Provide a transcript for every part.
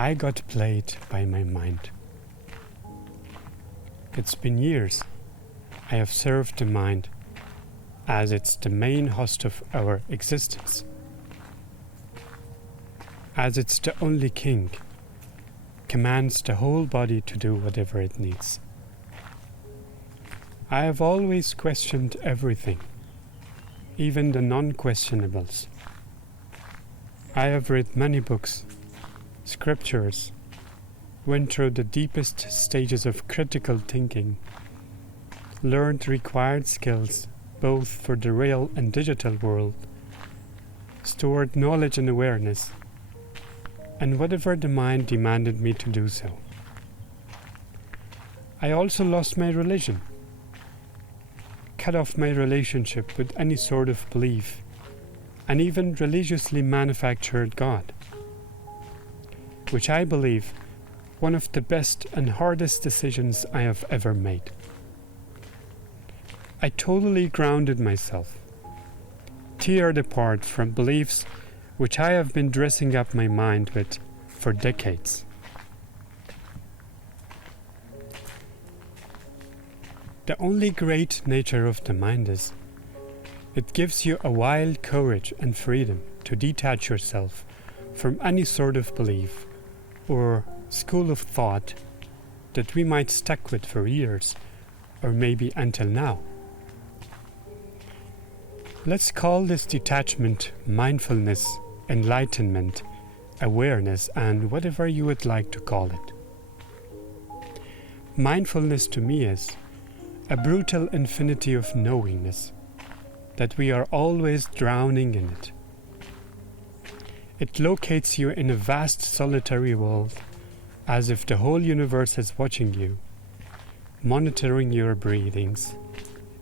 I got played by my mind. It's been years I have served the mind as it's the main host of our existence, as it's the only king, commands the whole body to do whatever it needs. I have always questioned everything, even the non-questionables. I have read many books, scriptures, went through the deepest stages of critical thinking, learned required skills both for the real and digital world, stored knowledge and awareness, and whatever the mind demanded me to do so. I also lost my religion, cut off my relationship with any sort of belief, and even religiously manufactured God, which I believe one of the best and hardest decisions I have ever made. I totally grounded myself, teared apart from beliefs which I have been dressing up my mind with for decades. The only great nature of the mind is it gives you a wild courage and freedom to detach yourself from any sort of belief or school of thought that we might stuck with for years, or maybe until now. Let's call this detachment mindfulness, enlightenment, awareness, and whatever you would like to call it. Mindfulness to me is a brutal infinity of knowingness, that we are always drowning in it. It locates you in a vast solitary world, as if the whole universe is watching you, monitoring your breathings,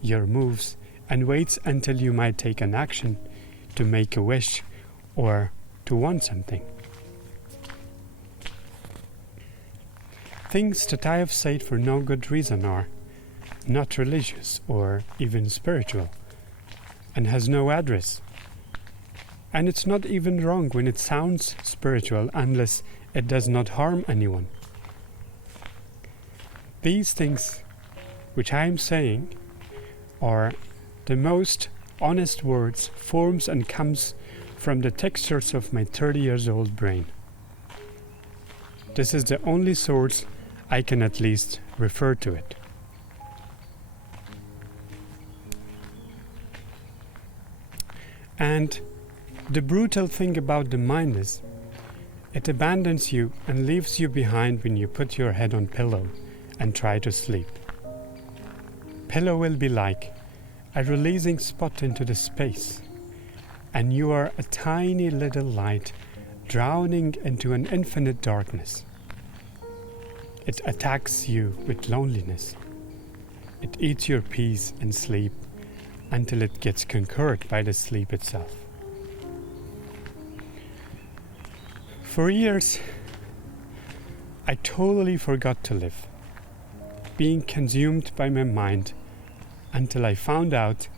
your moves, and waits until you might take an action to make a wish or to want something. Things that I have said for no good reason are not religious or even spiritual, and has no address. And it's not even wrong when it sounds spiritual unless it does not harm anyone. These things which I am saying are the most honest words, forms, and comes from the textures of my 30 years old brain. This is the only source I can at least refer to it. And the brutal thing about the mind is it abandons you and leaves you behind when you put your head on pillow and try to sleep. Pillow will be like a releasing spot into the space, and you are a tiny little light drowning into an infinite darkness. It attacks you with loneliness. It eats your peace and sleep until it gets conquered by the sleep itself. For years, I totally forgot to live, being consumed by my mind until I found out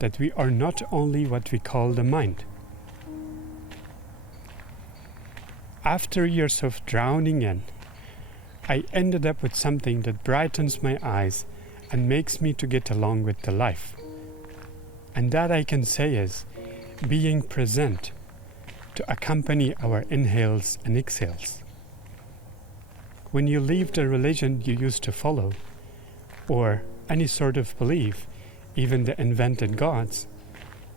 that we are not only what we call the mind. After years of drowning in, I ended up with something that brightens my eyes and makes me to get along with the life. And that I can say is being present to accompany our inhales and exhales. When you leave the religion you used to follow, or any sort of belief, even the invented gods,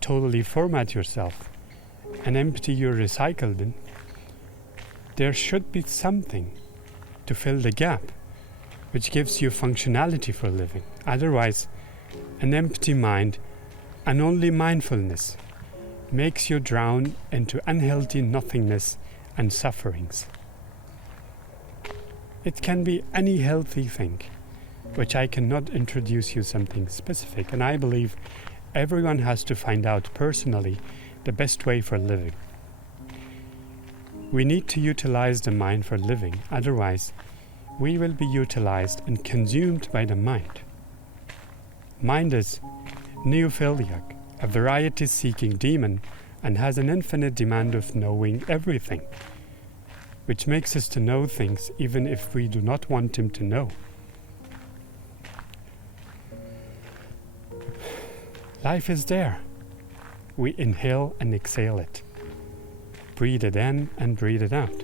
totally format yourself and empty your recycle bin, there should be something to fill the gap, which gives you functionality for living. Otherwise, an empty mind and only mindfulness makes you drown into unhealthy nothingness and sufferings. It can be any healthy thing, which I cannot introduce you something specific, and I believe everyone has to find out personally the best way for living. We need to utilize the mind for living, otherwise we will be utilized and consumed by the mind. Mind is neophiliac, a variety-seeking demon, and has an infinite demand of knowing everything, which makes us to know things even if we do not want him to know. Life is there. We inhale and exhale it. Breathe it in and breathe it out.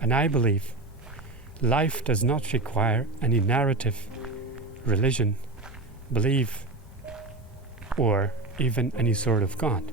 And I believe life does not require any narrative, religion, belief, or even any sort of God.